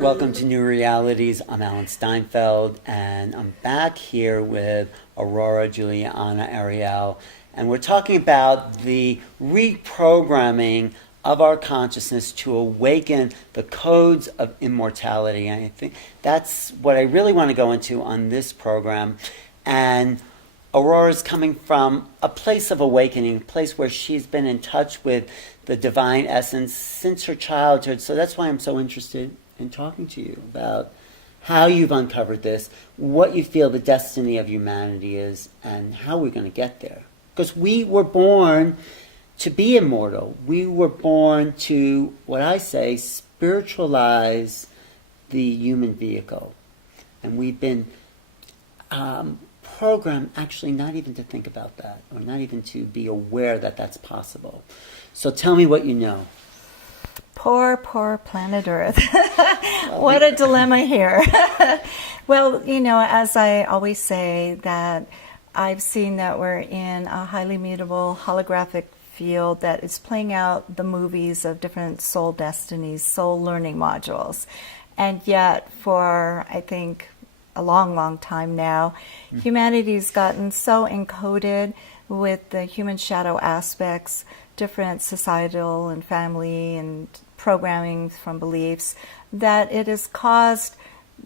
Welcome to New Realities. I'm Alan Steinfeld, and I'm back here with Aurora Juliana Ariel, and we're talking about the reprogramming of our consciousness to awaken the codes of immortality. And I think that's what I really want to go into on this program. And Aurora's coming from a place of awakening, a place where she's been in touch with the divine essence since her childhood. So that's why I'm so interested in talking to you about how you've uncovered this, what you feel the destiny of humanity is, and how we're going to get there. Because we were born to be immortal. We were born to, what I say, spiritualize the human vehicle. And we've been programmed actually not even to think about that, or not even to be aware that that's possible. So tell me what you know. Poor, poor planet Earth. What a dilemma here. Well, you know, as I always say, that I've seen that we're in a highly mutable holographic field that is playing out the movies of different soul destinies, soul learning modules. And yet, for, I think, a long, long time now, humanity's gotten so encoded with the human shadow aspects, different societal and family and programming from beliefs, that it has caused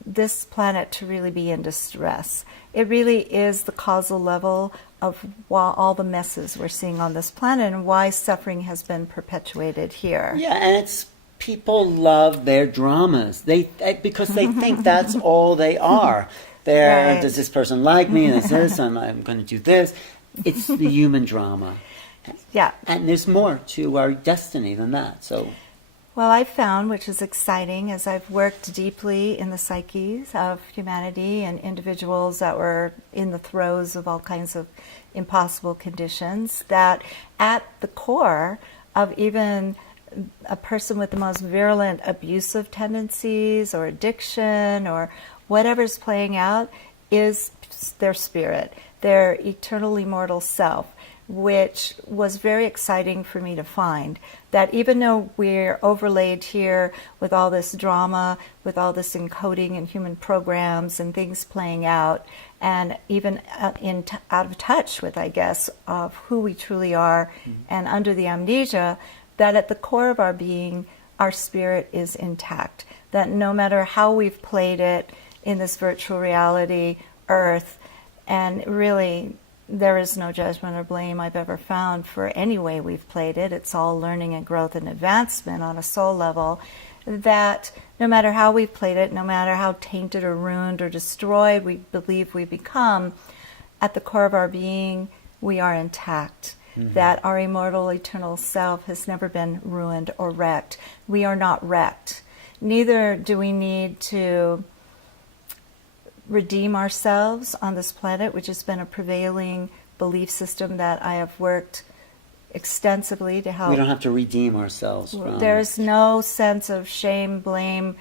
this planet to really be in distress. It really is the causal level of why all the messes we're seeing on this planet and why suffering has been perpetuated here. Yeah, and it's people love their dramas. Because they think that's all they are. Right. Does this person like me? Is this? I'm going to do this. It's the human drama. Yeah. And there's more to our destiny than that. So, well, I found, which is exciting, as I've worked deeply in the psyches of humanity and individuals that were in the throes of all kinds of impossible conditions, that at the core of even a person with the most virulent abusive tendencies or addiction or whatever's playing out is their spirit, their eternal immortal self, which was very exciting for me to find. That even though we're overlaid here with all this drama, with all this encoding and human programs and things playing out, and even out of touch with, I guess, of who we truly are, and under the amnesia, that at the core of our being, our spirit is intact. That no matter how we've played it in this virtual reality, Earth, and really there is no judgment or blame I've ever found for any way we've played it. It's all learning and growth and advancement on a soul level, that no matter how we've played it, no matter how tainted or ruined or destroyed we believe we become, at the core of our being, we are intact. That our immortal, eternal self has never been ruined or wrecked. We are not wrecked. Neither do we need to redeem ourselves on this planet, which has been a prevailing belief system that I have worked extensively to help. we don't have to redeem ourselves from. There's no sense of shame, blame,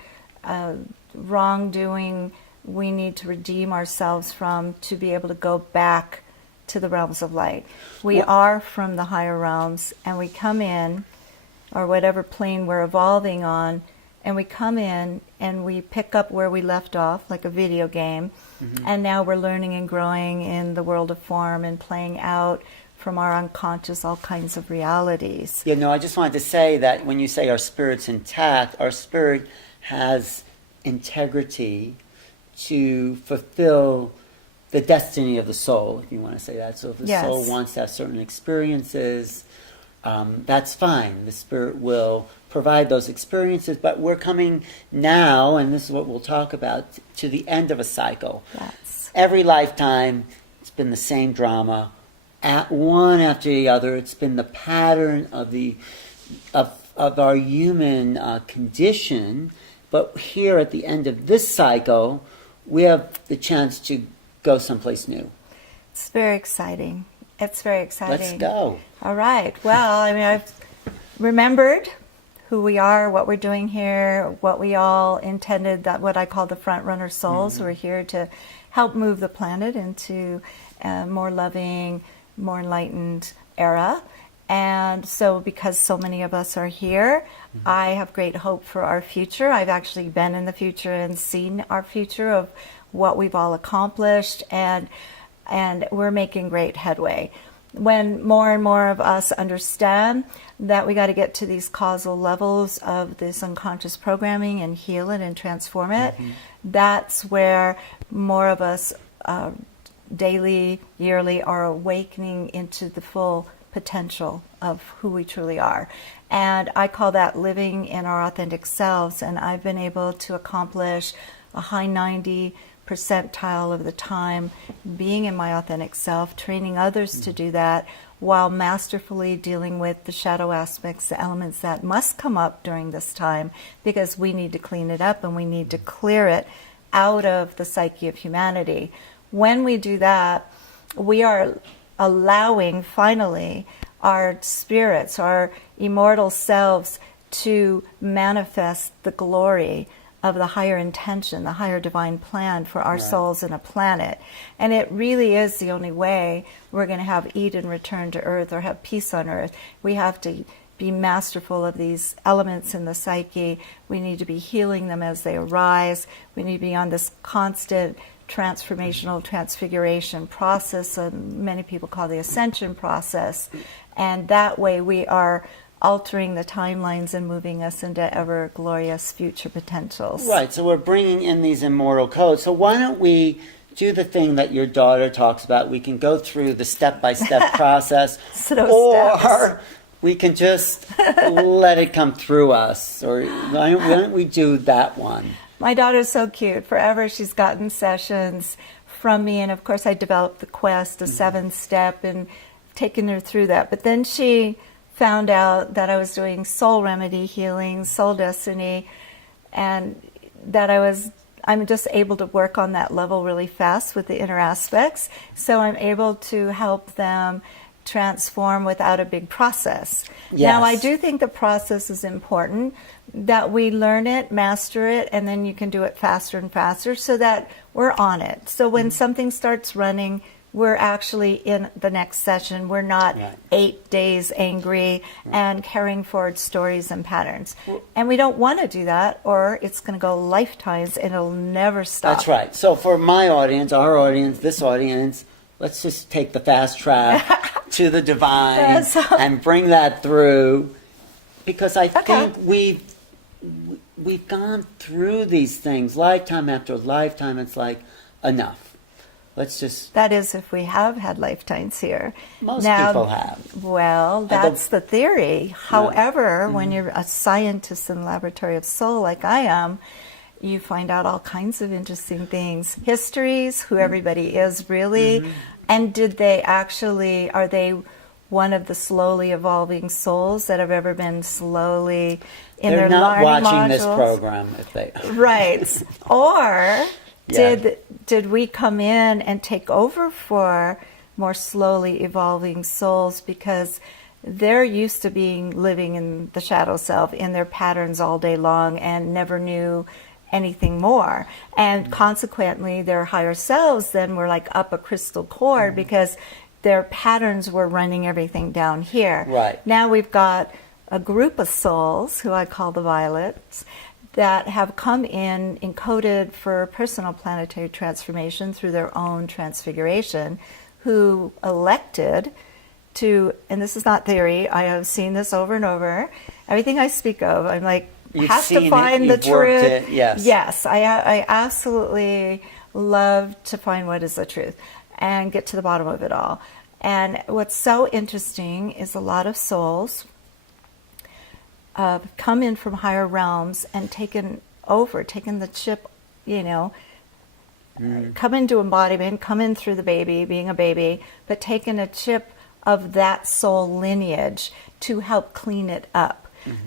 wrongdoing we need to redeem ourselves from to be able to go back to the realms of light. We are from the higher realms, and we come in, or whatever plane we're evolving on, and we come in and we pick up where we left off, like a video game, and now we're learning and growing in the world of form and playing out from our unconscious all kinds of realities. Yeah, no, I just wanted to say that when you say our spirit's intact, our spirit has integrity to fulfill the destiny of the soul, if you want to say that. So if the soul wants to have certain experiences, that's fine. The spirit will provide those experiences, but we're coming now, and this is what we'll talk about, to the end of a cycle. Yes. Every lifetime, it's been the same drama, one after the other. It's been the pattern of our human condition, but here at the end of this cycle, we have the chance to go someplace new. It's very exciting. It's very exciting. Let's go. All right. Well, I mean, I've remembered who we are, what we're doing here, what we all intended, that what I call the front runner souls who are here to help move the planet into a more loving, more enlightened era. And so because so many of us are here, I have great hope for our future. I've actually been in the future and seen our future of what we've all accomplished, and we're making great headway. When more and more of us understand that we got to get to these causal levels of this unconscious programming and heal it and transform it, that's where more of us daily, yearly are awakening into the full potential of who we truly are. And I call that living in our authentic selves. And I've been able to accomplish a high 90 percentile of the time being in my authentic self, training others to do that, while masterfully dealing with the shadow aspects, the elements that must come up during this time, because we need to clean it up and we need to clear it out of the psyche of humanity. When we do that, we are allowing finally our spirits, our immortal selves, to manifest the glory of the higher intention, the higher divine plan for our souls and a planet. And it really is the only way we're going to have Eden return to Earth or have peace on Earth. We have to be masterful of these elements in the psyche. We need to be healing them as they arise. We need to be on this constant transformational transfiguration process, many people call the Ascension Process. And that way we are altering the timelines and moving us into ever glorious future potentials. Right, so we're bringing in these immortal codes. So why don't we do the thing that your daughter talks about? We can go through the step-by-step process, or steps. We can just let it come through us. Or why don't we do that one? My daughter's so cute. Forever she's gotten sessions from me, and of course I developed the quest, a 7-step, and taken her through that. But then she found out that I was doing soul remedy healing, soul destiny, and that I'm just able to work on that level really fast with the inner aspects. So I'm able to help them transform without a big process. Yes. Now, I do think the process is important, that we learn it, master it, and then you can do it faster and faster so that we're on it. So when something starts running, we're actually in the next session. We're not 8 days angry and carrying forward stories and patterns. And we don't want to do that, or it's going to go lifetimes and it'll never stop. That's right. So for my audience, our audience, this audience, let's just take the fast track to the divine and bring that through, because I think we've gone through these things lifetime after lifetime. It's like, enough. Let's just... That is, if we have had lifetimes here. Most people have. Well, that's the theory. However, when you're a scientist in the laboratory of soul like I am, you find out all kinds of interesting things. Histories, who everybody is really, and did they actually, are they one of the slowly evolving souls that have ever been slowly in They're their not learning watching modules? this program if they... Right. Or... Did we come in and take over for more slowly evolving souls because they're used to living in the shadow self, in their patterns all day long, and never knew anything more. And consequently, their higher selves then were like up a crystal cord because their patterns were running everything down here. Right. Now we've got a group of souls, who I call the violets, that have come in encoded for personal planetary transformation through their own transfiguration, who elected to, and this is not theory, I have seen this over and over, everything I speak of, I'm like, have to find the truth. It, yes. Yes, I absolutely love to find what is the truth and get to the bottom of it all. And what's so interesting is a lot of souls come in from higher realms and taken the chip, come into embodiment, come in through the baby, being a baby, but taken a chip of that soul lineage to help clean it up.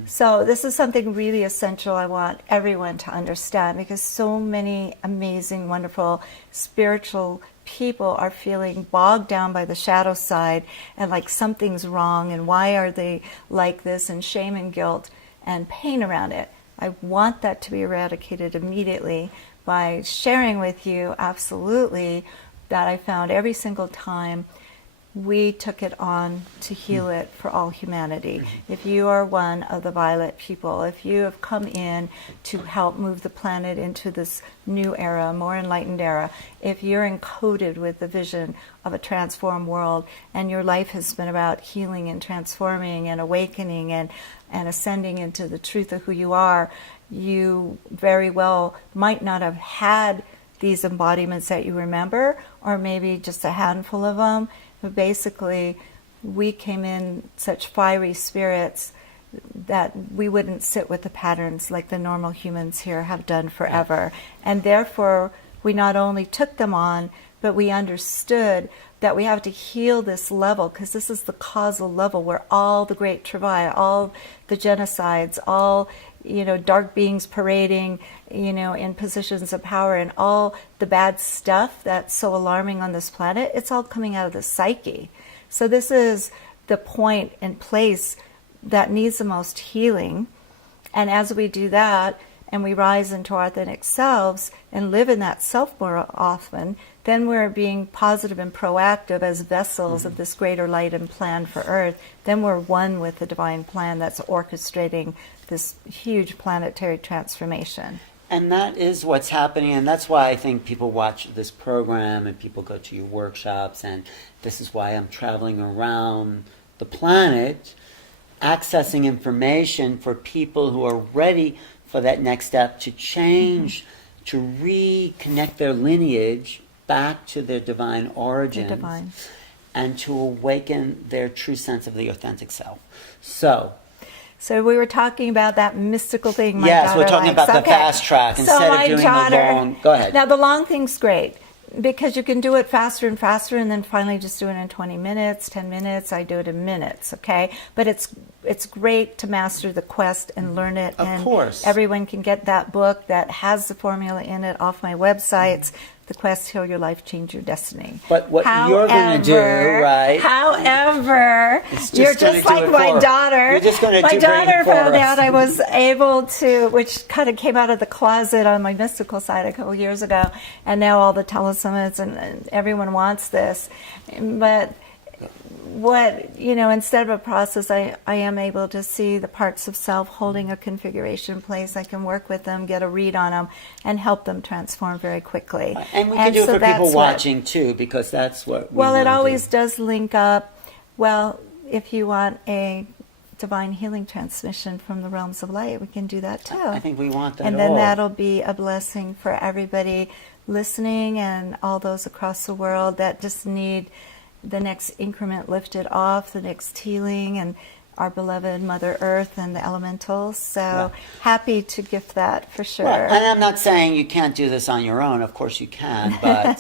So this is something really essential I want everyone to understand, because so many amazing, wonderful, spiritual people are feeling bogged down by the shadow side and like something's wrong and why are they like this, and shame and guilt and pain around it. I want that to be eradicated immediately by sharing with you absolutely that I found every single time we took it on to heal it for all humanity. If you are one of the violet people, if you have come in to help move the planet into this new era, more enlightened era, if you're encoded with the vision of a transformed world and your life has been about healing and transforming and awakening and ascending into the truth of who you are, you very well might not have had these embodiments that you remember, or maybe just a handful of them. But basically, we came in such fiery spirits that we wouldn't sit with the patterns like the normal humans here have done forever. And therefore, we not only took them on, but we understood that we have to heal this level, because this is the causal level where all the great travail, all the genocides, all dark beings parading, in positions of power, and all the bad stuff that's so alarming on this planet, it's all coming out of the psyche. So this is the point and place that needs the most healing. And as we do that, and we rise into our authentic selves and live in that self more often, then we're being positive and proactive as vessels of this greater light and plan for Earth. Then we're one with the divine plan that's orchestrating this huge planetary transformation. And that is what's happening, and that's why I think people watch this program and people go to your workshops, and this is why I'm traveling around the planet, accessing information for people who are ready for that next step to change, to reconnect their lineage back to their divine origins, and to awaken their true sense of the authentic self. So we were talking about that mystical thing. Yes, we're talking about the fast track instead of doing the long. Go ahead. Now, the long thing's great because you can do it faster and faster, and then finally just do it in 20 minutes, 10 minutes. I do it in minutes, okay? But it's great to master the quest and learn it. Of course. Everyone can get that book that has the formula in it off my websites. The Quest, Heal Your Life, Change Your Destiny. But what you're going to do, right? However, you're just like my daughter. You're just going to my daughter found out I was able to, which kind of came out of the closet on my mystical side a couple years ago, and now all the telesummits and everyone wants this. But instead of a process, I am able to see the parts of self holding a configuration place. I can work with them, get a read on them, and help them transform very quickly. And we can do it for people watching too, because that's what we it always does link up. Well, if you want a divine healing transmission from the realms of light, we can do that too. I think we want that. And then that'll be a blessing for everybody listening and all those across the world that just need the next increment lifted off, the next healing, and our beloved Mother Earth and the elementals. So happy to gift that for sure. Right. And I'm not saying you can't do this on your own. Of course you can. But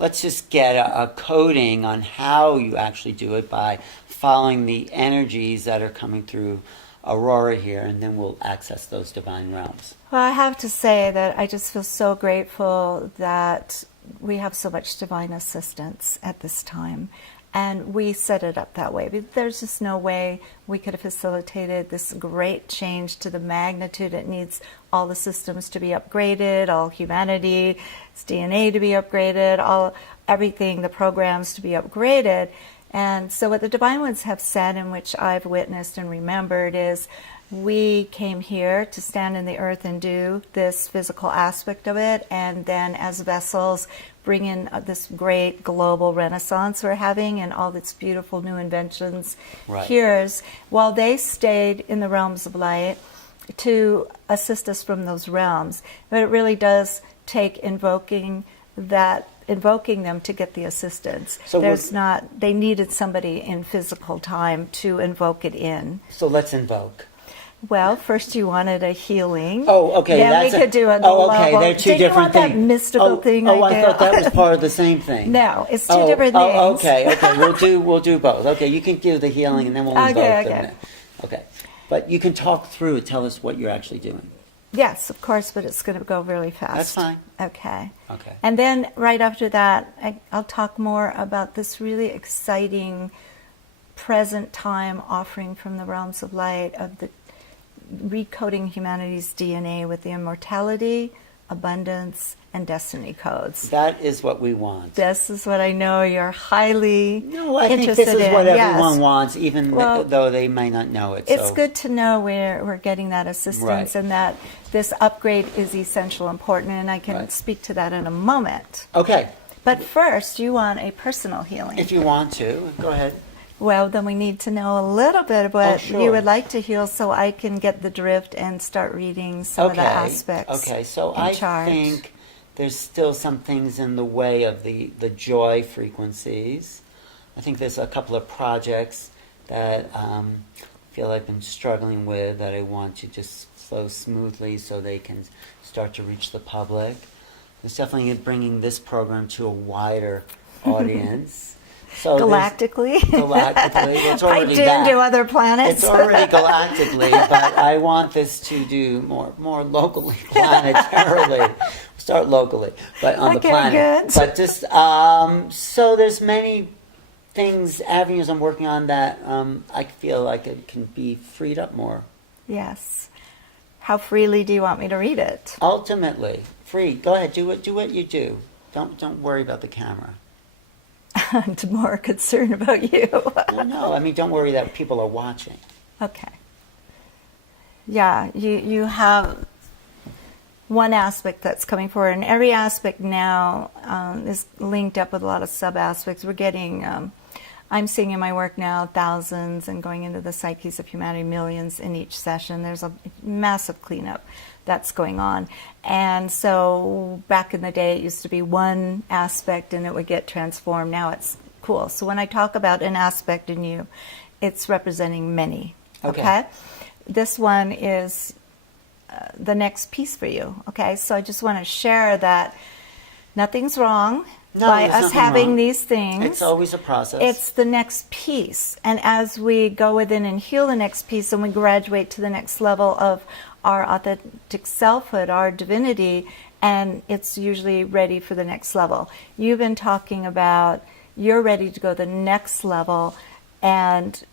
let's just get a coding on how you actually do it by following the energies that are coming through Aurora here, and then we'll access those divine realms. Well, I have to say that I just feel so grateful that we have so much divine assistance at this time, and we set it up that way. There's just no way we could have facilitated this great change to the magnitude it needs. All the systems to be upgraded, all humanity, its DNA to be upgraded, everything, the programs to be upgraded. And so what the Divine Ones have said, and which I've witnessed and remembered, is we came here to stand in the earth and do this physical aspect of it, and then as vessels bring in this great global renaissance we're having and all these beautiful new inventions here, while they stayed in the realms of light to assist us from those realms. But it really does take invoking them to get the assistance. So they needed somebody in physical time to invoke it in. So let's invoke. Well, first you wanted a healing. Oh, okay. Then we could do a global. Oh, okay. They're two different things. That mystical thing. I thought that was part of the same thing. No, it's two different things. Oh, okay. We'll do both. Okay, you can do the healing, and then we'll invoke them. Okay. But you can talk through it. Tell us what you're actually doing. Yes, of course, but it's going to go really fast. That's fine. Okay. Okay. And then right after that, I'll talk more about this really exciting present time offering from the realms of light of the recoding humanity's DNA with the immortality, abundance, and destiny codes. That is what we want. This is what I know you're highly No, I think interested this is in. what Yes. everyone wants, even Well, though they might not know it. It's so. good to know we're getting that assistance, Right. and that this upgrade is essential, important, and I can Right. speak to that in a moment. Okay, But first, you want a personal healing. if you want to, go ahead. Well, then we need to know a little bit of what sure. you would like to heal, so I can get the drift and start reading some of the aspects. Okay, so in I chart. think there's still some things in the way of the joy frequencies. I think there's a couple of projects that I feel I've been struggling with that I want to just flow smoothly so they can start to reach the public. It's definitely bringing this program to a wider audience. So Galactically? Galactically. It's already I that. do to other planets. It's already galactically, but I want this to do more locally, planetarily. Start locally, but on the Okay, planet. good. But just so there's many things, avenues I'm working on that I feel like it can be freed up more. Yes. How freely do you want me to read it? Ultimately, free. Go ahead, do what you do. Don't worry about the camera. I'm more concerned about you. No. I mean, don't worry that people are watching. Okay. Yeah, you have one aspect that's coming forward, and every aspect now is linked up with a lot of sub-aspects. We're getting, I'm seeing in my work now thousands and going into the psyches of humanity, millions in each session. There's a massive cleanup that's going on. And so back in the day, it used to be one aspect and it would get transformed. Now it's cool. So when I talk about an aspect in you, it's representing many. Okay? This one is the next piece for you. Okay? So I just want to share that nothing's wrong by us having these things. It's always a process. It's the next piece. And as we go within and heal the next piece and we graduate to the next level of our authentic selfhood, our divinity, and it's usually ready for the next level. You've been talking about you're ready to go the next level and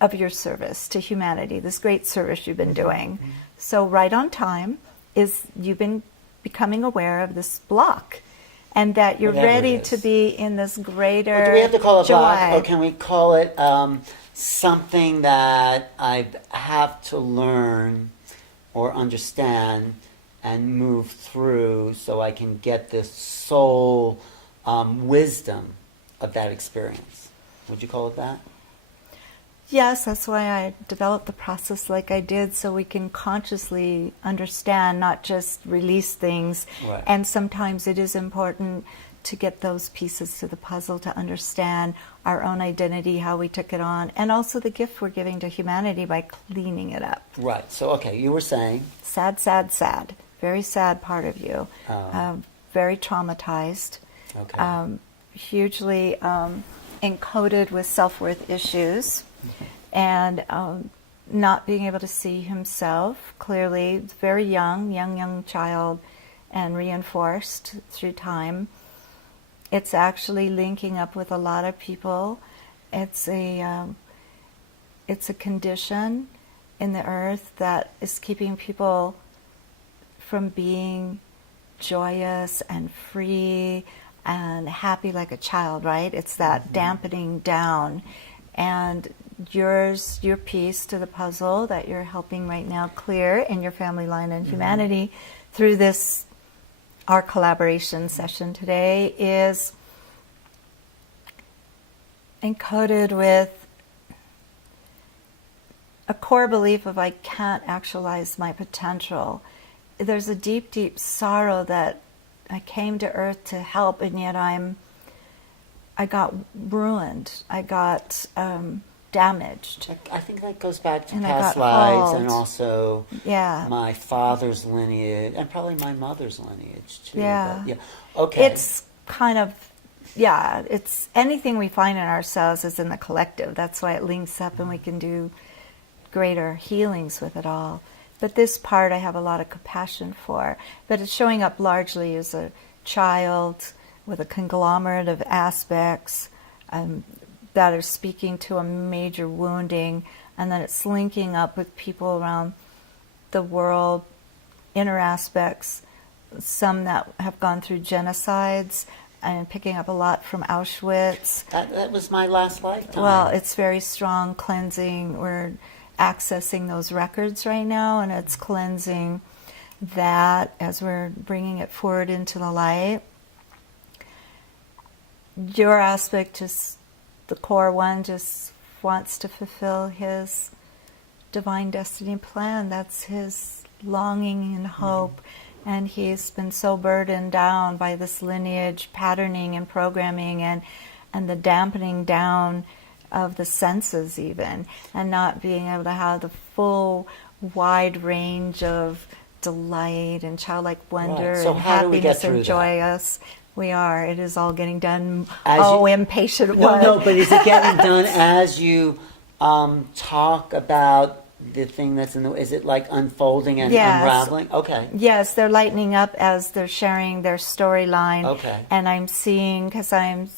of your service to humanity, this great service you've been doing. Mm-hmm. So right on time is you've been becoming aware of this block and that you're ready to be in this greater do we have to call it joy. block, or can we call it something that I have to learn or understand and move through so I can get this soul wisdom of that experience? Would you call it that? Yes, that's why I developed the process like I did, so we can consciously understand, not just release things. Right. And sometimes it is important to get those pieces to the puzzle to understand our own identity, how we took it on, and also the gift we're giving to humanity by cleaning it up. Right. So, okay, you were saying. Sad, sad, sad. Very sad part of you. Very traumatized. Okay. Hugely encoded with self-worth issues. And not being able to see himself clearly. Very young child, and reinforced through time. It's actually linking up with a lot of people. It's a condition in the earth that is keeping people from being joyous and free and happy like a child, right? It's that dampening down. And your piece to the puzzle that you're helping right now clear in your family line and humanity through this, our collaboration session today, is encoded with a core belief of I can't actualize my potential. There's a deep, deep sorrow that I came to Earth to help, and yet I got ruined. I got damaged. I think that goes back to And I past got lives hauled. and also Yeah. my father's lineage and probably my mother's lineage too. Yeah. But, yeah. Okay. It's kind of, yeah, it's anything we find in ourselves is in the collective. That's why it links up and we can do greater healings with it all. But this part I have a lot of compassion for. But it's showing up largely as a child with a conglomerate of aspects that are speaking to a major wounding, and then it's linking up with people around the world, inner aspects some that have gone through genocides and picking up a lot from Auschwitz. That was my last lifetime. Well, it's very strong cleansing. We're accessing those records right now, and it's cleansing that as we're bringing it forward into the light. Your aspect, just the core one, just wants to fulfill his divine destiny plan. That's his longing and hope. And he's been so burdened down by this lineage patterning and programming and the dampening down of the senses even, and not being able to have the full wide range of delight and childlike wonder Right. So and how do we get happiness through and joyous. We are. It is all getting done. Impatient No, one. no, but is it getting done as you talk about the thing that's in the... Is it like unfolding and Yes. unraveling? Okay. Yes, they're lightening up as they're sharing their storyline. Okay. And I'm seeing, because I'm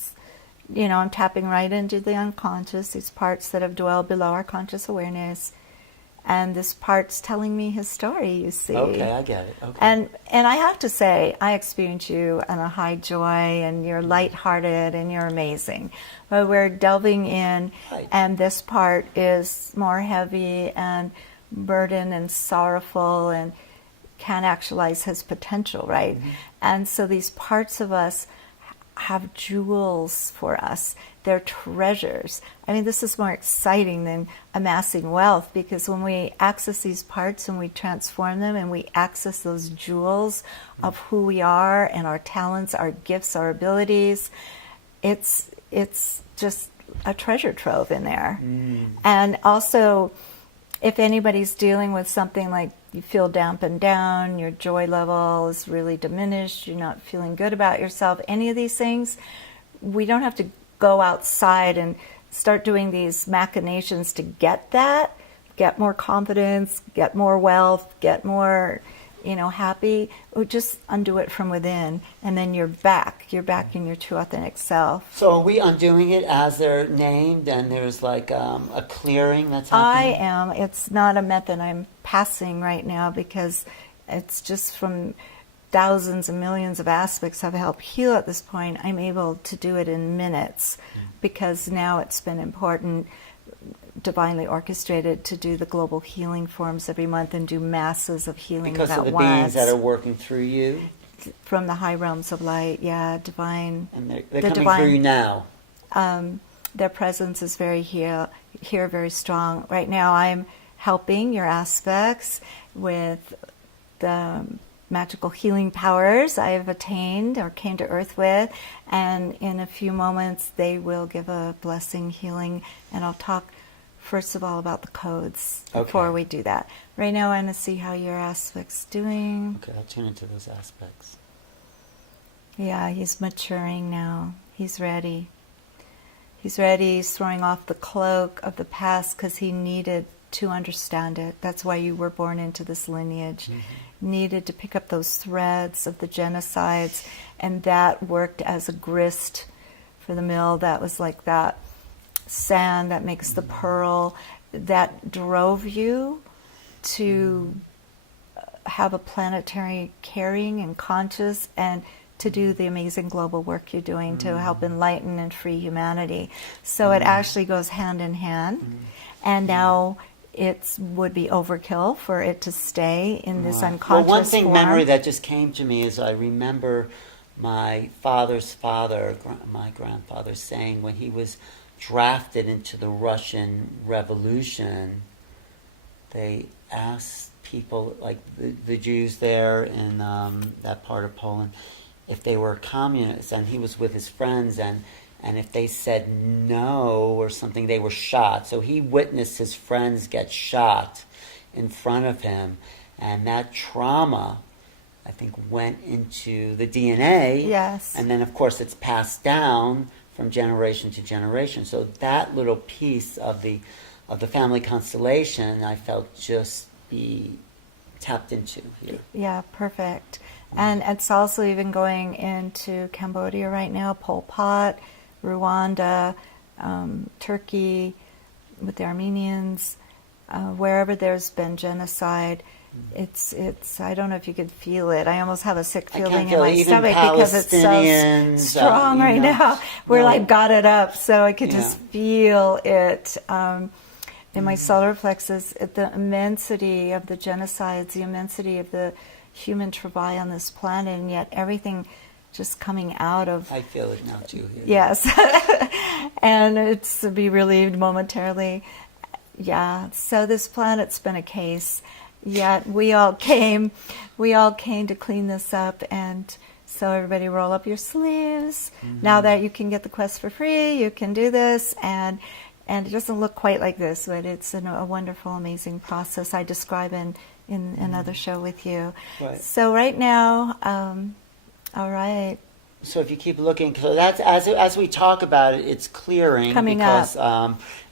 tapping right into the unconscious, these parts that have dwelled below our conscious awareness. And this part's telling me his story, you see. Okay, I get it. Okay. And I have to say, I experience you in a high joy, and you're lighthearted, and you're amazing. But we're delving in, Right. and this part is more heavy and burdened and sorrowful, and can't actualize his potential, right? Mm-hmm. And so these parts of us have jewels for us. They're treasures. I mean, this is more exciting than amassing wealth, because when we access these parts and we transform them and we access those jewels of who we are and our talents, our gifts, our abilities, it's just a treasure trove in there. And also, if anybody's dealing with something like you feel dampened down, your joy level is really diminished, you're not feeling good about yourself, any of these things, we don't have to go outside and start doing these machinations to get that, get more confidence, get more wealth, get more, happy. Just undo it from within, and then you're back in your true authentic self. So are we undoing it as they're named, and there's like a clearing that's I happening? am. It's not a method I'm passing right now, because it's just from thousands and millions of aspects I've helped heal at this point. I'm able to do it in minutes, because now it's been important, divinely orchestrated, to do the global healing forms every month and do masses of healing Because at of the once. beings that are working through you, From the high realms of light, divine. and they're The coming divine. through you now. Their presence is very here, very strong. Right now I'm helping your aspects with the magical healing powers I've attained or came to Earth with, and in a few moments they will give a blessing healing, and I'll talk first of all about the codes before Okay. we do that. Right now I want to see how your aspect's doing. Okay, I'll tune into those aspects. Yeah, he's maturing now. He's ready. He's ready. He's throwing off the cloak of the past because he needed to understand it. That's why you were born into this lineage. Needed to pick up those threads of the genocides, and that worked as a grist for the mill. That was like that sand that makes the pearl, that drove you to have a planetary caring and conscious, and to do the amazing global work you're doing to help enlighten and free humanity. So it actually goes hand in hand. And now it would be overkill for it to stay in this unconscious Well, one thing, form. memory that just came to me is I remember my father's father, my grandfather, saying when he was drafted into the Russian Revolution, they asked people, like the Jews there in that part of Poland, if they were communists, and he was with his friends, and if they said no or something, they were shot. So he witnessed his friends get shot in front of him, and that trauma, I think, went into the DNA. Yes. And then, of course, it's passed down from generation to generation. So that little piece of the family constellation, I felt just be tapped into here. Yeah, perfect. And it's also even going into Cambodia right now, Pol Pot, Rwanda, Turkey with the Armenians, wherever there's been genocide. It's I don't know if you could feel it. I almost have a sick I can't feeling in feel my it. Even stomach because it's so Palestinians, strong right now. We're like got it up, so I could just feel it in my solar plexus. The immensity of the genocides, the immensity of the human travail on this planet, and yet everything just coming out of. I feel it now too. Here. Yes, and it's to be relieved momentarily. Yeah, so this planet's been a case. Yet we all came to clean this up, and so everybody roll up your sleeves. Now that you can get the quest for free, you can do this, and it doesn't look quite like this, but it's a wonderful, amazing process I describe in another show with you. Right. So right now, all right. So if you keep looking, so that's as we talk about it, it's clearing Coming because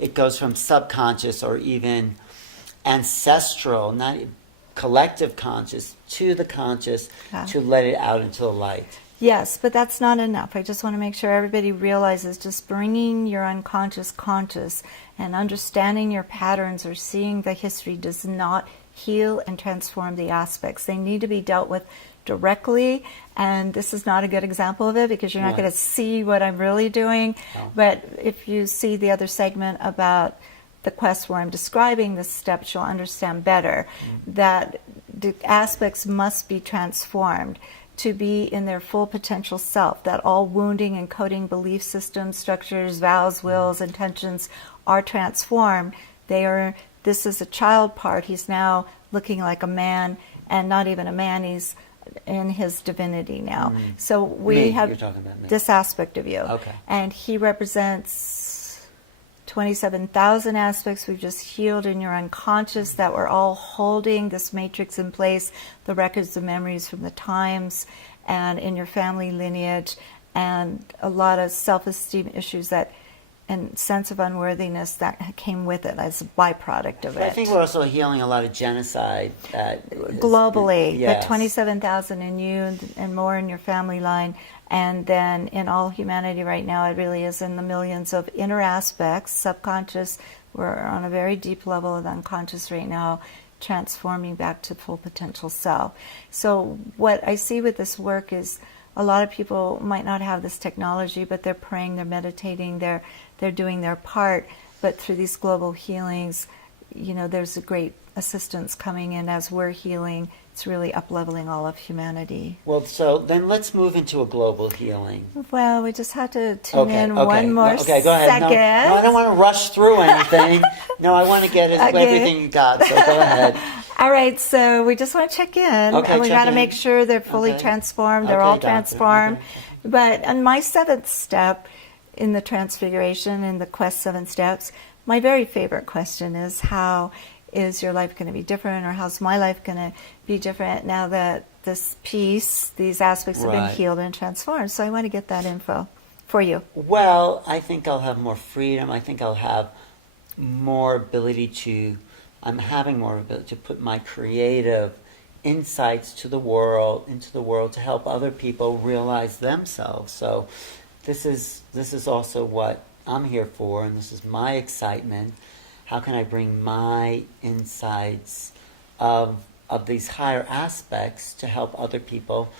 it goes from subconscious or even ancestral, not collective conscious, to the conscious, to let it out into the light. Yes, but that's not enough. I just want to make sure everybody realizes just bringing your unconscious conscious and understanding your patterns or seeing the history does not heal and transform the aspects. They need to be dealt with directly, and this is not a good example of it because you're not going to see what I'm really doing. But if you see the other segment about the quest where I'm describing the steps, you'll understand better that the aspects must be transformed to be in their full potential self, that all wounding and coding belief systems, structures, vows, wills, intentions are transformed. This is a child part. He's now looking like a man, and not even a man, he's in his divinity now. So we have this aspect of you. Okay. And he represents 27,000 aspects we've just healed in your unconscious that we're all holding this matrix in place, the records of memories from the times and in your family lineage, and a lot of self-esteem issues and sense of unworthiness that came with it as a byproduct of it. I think we're also healing a lot of genocide globally. Yes. The 27,000 in you and more in your family line, and then in all humanity right now, it really is in the millions of inner aspects, subconscious. We're on a very deep level of unconscious right now, transforming back to full potential self. So what I see with this work is a lot of people might not have this technology, but they're praying, they're meditating, they're doing their part. But through these global healings, there's a great assistance coming in as we're healing. It's really up-leveling all of humanity. Well, so then let's move into a global healing. Well, we just have to tune in one more go ahead. second. No, I don't want to rush through anything. No, I want to get everything you got, so go ahead. All right, so we just want to check in. Okay, and we got to in. make sure they're fully transformed. They're all transformed. But on my 7th step in the transfiguration, in the quest 7 steps, my very favorite question is, how is your life going to be different, or how's my life going to be different now that this piece, these aspects have been healed and transformed? So I want to get that info for you. Well, I think I'll have more freedom. I think I'll have more ability I'm having more ability to put my creative insights into the world to help other people realize themselves. So this is also what I'm here for, and this is my excitement. How can I bring my insights of these higher aspects to help other people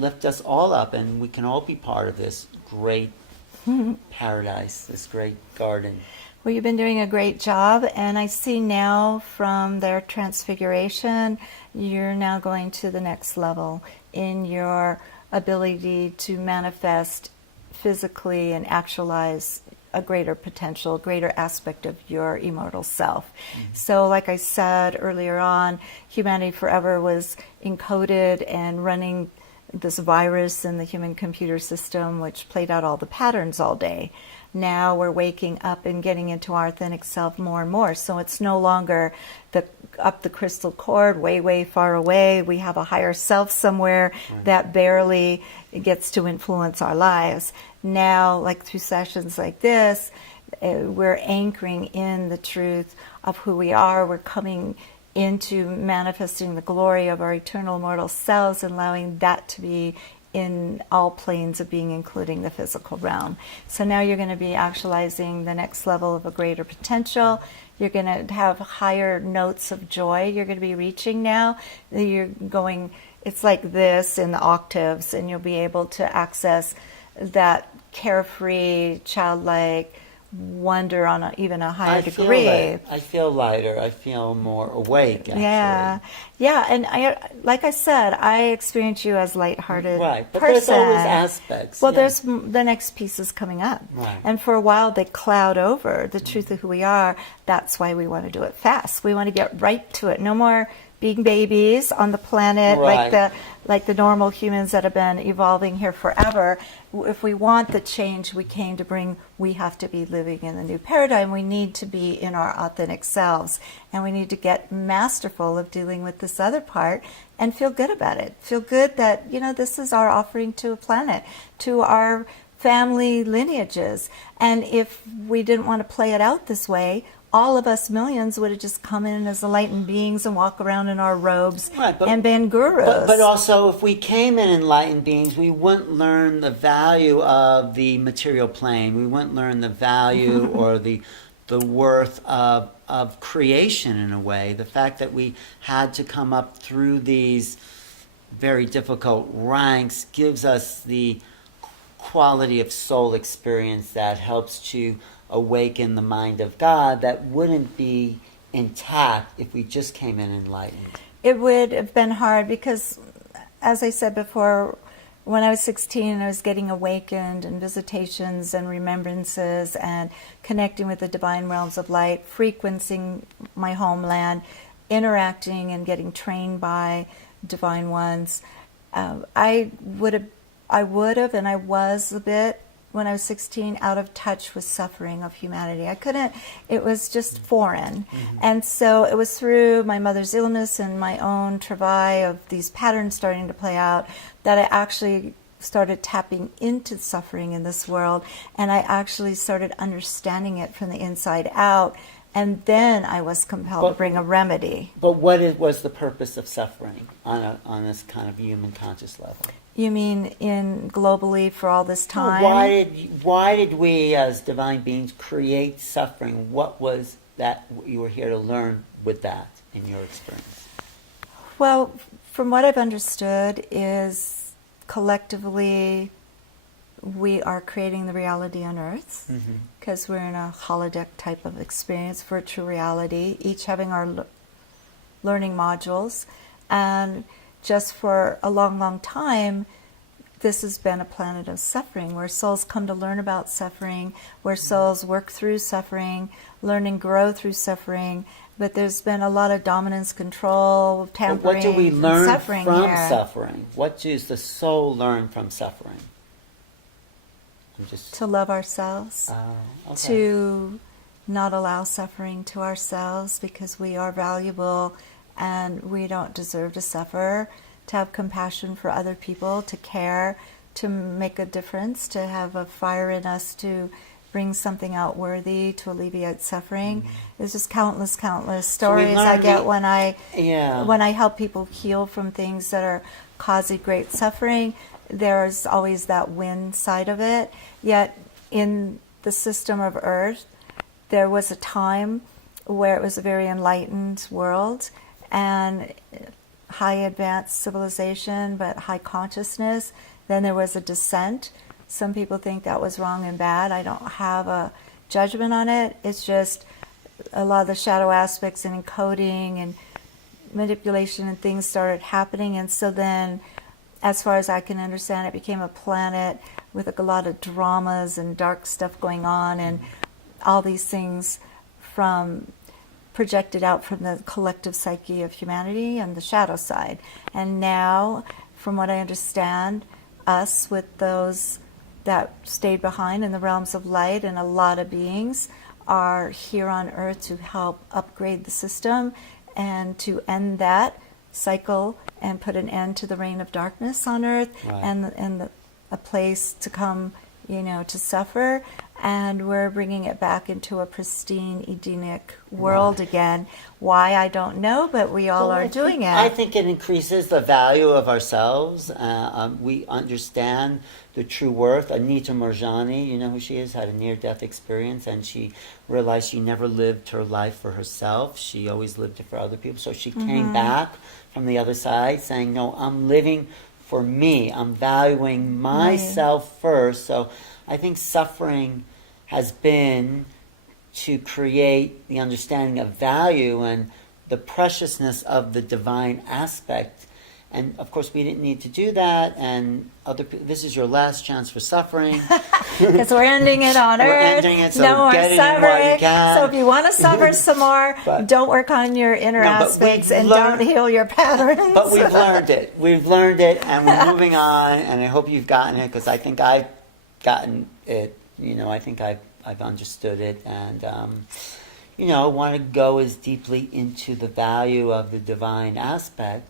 lift us all up, and we can all be part of this great paradise, this great garden. Well, you've been doing a great job, and I see now from their transfiguration, you're now going to the next level in your ability to manifest physically and actualize a greater potential, greater aspect of your immortal self. So like I said earlier on, humanity forever was encoded and running this virus in the human computer system, which played out all the patterns all day. Now we're waking up and getting into our authentic self more and more. So it's no longer up the crystal cord, way, way far away. We have a higher self somewhere that barely gets to influence our lives. Now, like through sessions like this, we're anchoring in the truth of who we are. We're coming into manifesting the glory of our eternal immortal selves and allowing that to be in all planes of being, including the physical realm. So now you're going to be actualizing the next level of a greater potential. You're going to have higher notes of joy you're going to be reaching now. You're going, it's like this in the octaves, and you'll be able to access that carefree, childlike wonder on even a higher degree. I feel lighter. I feel more awake, actually. Yeah, and like I said, I experience you as lighthearted right, but person. there's always aspects. Well, yeah. there's the next piece is coming up, Right. and for a while they cloud over the truth of who we are. That's why we want to do it fast. We want to get right to it. No more being babies on the planet Right. like the normal humans that have been evolving here forever. If we want the change we came to bring, we have to be living in the new paradigm. We need to be in our authentic selves, and we need to get masterful of dealing with this other part and feel good about it. Feel good that, this is our offering to a planet, to our family lineages. And if we didn't want to play it out this way, all of us millions would have just come in as enlightened beings and walk around in our robes and been gurus. But also, if we came in enlightened beings, we wouldn't learn the value of the material plane. We wouldn't learn the value or the worth of creation in a way. The fact that we had to come up through these very difficult ranks gives us the quality of soul experience that helps to awaken the mind of God that wouldn't be intact if we just came in enlightened. It would have been hard because, as I said before, when I was 16, I was getting awakened and visitations and remembrances and connecting with the divine realms of light, frequencing my homeland, interacting and getting trained by divine ones. I would have, and I was a bit, when I was 16, out of touch with suffering of humanity. I couldn't, it was just foreign. Mm-hmm. And so it was through my mother's illness and my own travail of these patterns starting to play out that I actually started tapping into suffering in this world, and I actually started understanding it from the inside out. And then I was compelled to bring a remedy. But what was the purpose of suffering on this kind of human conscious level? You mean in globally for all this time? Why did we as divine beings create suffering? What was that you were here to learn with that in your experience? Well, from what I've understood is collectively we are creating the reality on Earth because we're in a holodeck type of experience, virtual reality, each having our learning modules. And just for a long, long time, this has been a planet of suffering, where souls come to learn about suffering, where souls work through suffering, learn and grow through suffering. But there's been a lot of dominance, control, tampering, what do we learn suffering from here. suffering? What does the soul learn from suffering? To love ourselves, okay. to not allow suffering to ourselves because we are valuable and we don't deserve to suffer, to have compassion for other people, to care, to make a difference, to have a fire in us to bring something out worthy to alleviate suffering. There's just countless stories I get when I help people heal from things that are causing great suffering. There's always that win side of it. Yet in the system of Earth, there was a time where it was a very enlightened world and high advanced civilization, but high consciousness. Then there was a descent. Some people think that was wrong and bad. I don't have a judgment on it. It's just a lot of the shadow aspects and encoding and manipulation and things started happening. And so then, as far as I can understand, it became a planet with a lot of dramas and dark stuff going on and all these things from projected out from the collective psyche of humanity and the shadow side. And now, from what I understand, us with those that stayed behind in the realms of light and a lot of beings are here on Earth to help upgrade the system and to end that cycle and put an end to the reign of darkness on Earth, right. and a place to come, to suffer. and we're bringing it back into a pristine Edenic world again. Why, I don't know, but we all are doing it. I think it increases the value of ourselves. We understand the true worth. Anita Morjani, you know who she is, had a near-death experience, and she realized she never lived her life for herself. She always lived it for other people. So she came back from the other side saying, no, I'm living for me. I'm valuing myself first. So I think suffering has been to create the understanding of value and the preciousness of the divine aspect. And of course, we didn't need to do that. And this is your last chance for suffering. Because we're ending it on We're Earth. ending it, so no more get it in while you suffering. can. So if you want to suffer some more, But- don't work on your inner No, but aspects we've and learned- don't heal your patterns. But we've learned it. We've learned it, and we're moving on. And I hope you've gotten it, because I think I've gotten it. You know, I think I've understood it, and you know, want to go as deeply into the value of the divine aspect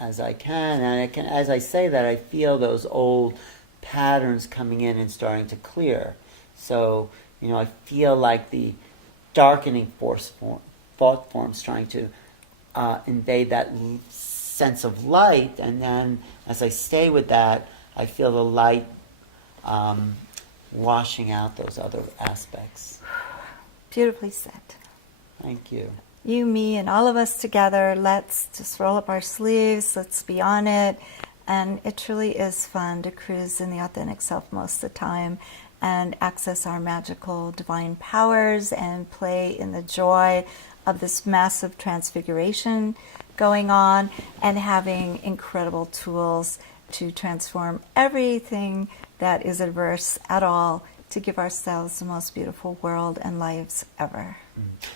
as I can. And I can, as I say that, I feel those old patterns coming in and starting to clear. So, you know, I feel like the darkening thought forms trying to invade that sense of light, and then as I stay with that, I feel the light washing out those other aspects. Beautifully said. Thank you. You, me, and all of us together, let's just roll up our sleeves, let's be on it. And it truly is fun to cruise in the authentic self most of the time and access our magical divine powers and play in the joy of this massive transfiguration going on, and having incredible tools to transform everything that is adverse at all to give ourselves the most beautiful world and lives ever.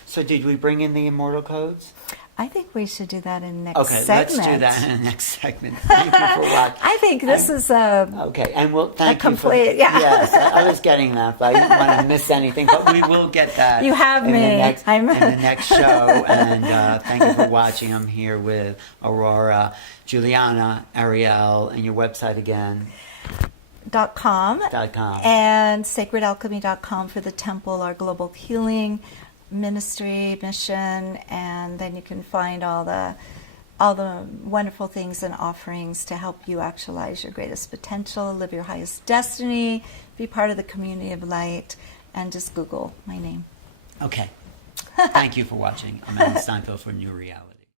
So did we bring in the immortal codes? I think we should do that in the next Okay, segment. let's do that in the next segment. Thank you for watching. I think this is a Okay, and we'll thank you complete- for... yeah. Yes, I was getting that, but I didn't want to miss anything. But we will get that. You have in me. The next, I'm- in the next show. And thank you for watching. I'm here with Aurora Juliana Ariel, and your website again. .com .com. and sacredalchemy.com for the temple, our global healing ministry mission, and then you can find all the wonderful things and offerings to help you actualize your greatest potential, live your highest destiny, be part of the community of light, and just Google my name. Okay. Thank you for watching. I'm Steinfeld for New Reality.